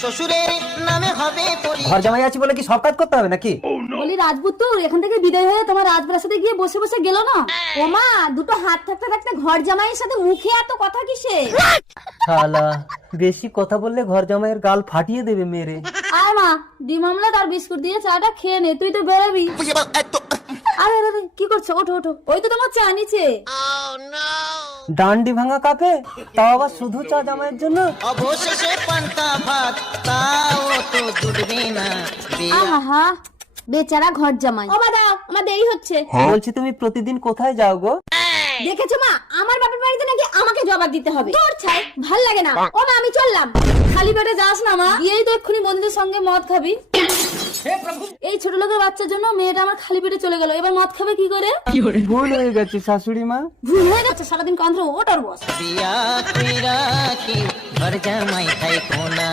শ্বশুরের নামে হবে ঘর জামাই আছি বলে কি সব কাজ করতে হবে নাকি? বলি রাজপুত্র এখান থেকে বিদায় হয়ে তোমার রাজপ্রাসাদে গিয়ে বসে বসে গেল না? ওমা দুটো হাত থাকতে থাকতে ঘর জামাইয়ের সাথে মুখে এত কথা কিসে? শালা বেশি কথা বললে ঘর জামাইয়ের গাল ফাটিয়ে দেবে মেরে। আয় মা ডিম আমলেট আর বিস্কুট দিয়ে চাটা খেয়ে নে, তুই তো বেরোবি। আরে আরে আরে, কি করছো? ওঠো ওঠো, ওই তো তোমার চা নিচে। ডান্ডি ভাঙা কাপে, তাও আবার শুধু চা জামাইয়ের জন্য। অবশেষে পান্তা ভাত, তাও তো জুটবে না। আহা বেচারা ঘর জামাই। ও মা দাও, আমার দেরি হচ্ছে। বলছি তুমি প্রতিদিন কোথায় যাও গো? দেখেছো মা, আমার বাপের বাড়িতে নাকি আমাকে জবাব দিতে হবে। তোর ছাই ভাল লাগে না। ও মা আমি চললাম। খালি পেটে যাস না মা, গিয়েই তো এক্ষুনি বন্ধুদের সঙ্গে মদ খাবি। এই ছোট লোকের বাচ্চার জন্য মেয়েটা আমার খালি পেটে চলে গেল, এবার মদ খাবে কি করে? ভুল হয়ে গেছে শাশুড়ি মা। ভুল হয়ে গেছে, সারাদিন কান্দ্র ওটার বস। বিয়া কইরা কি ঘর জামাই খাই কোনা।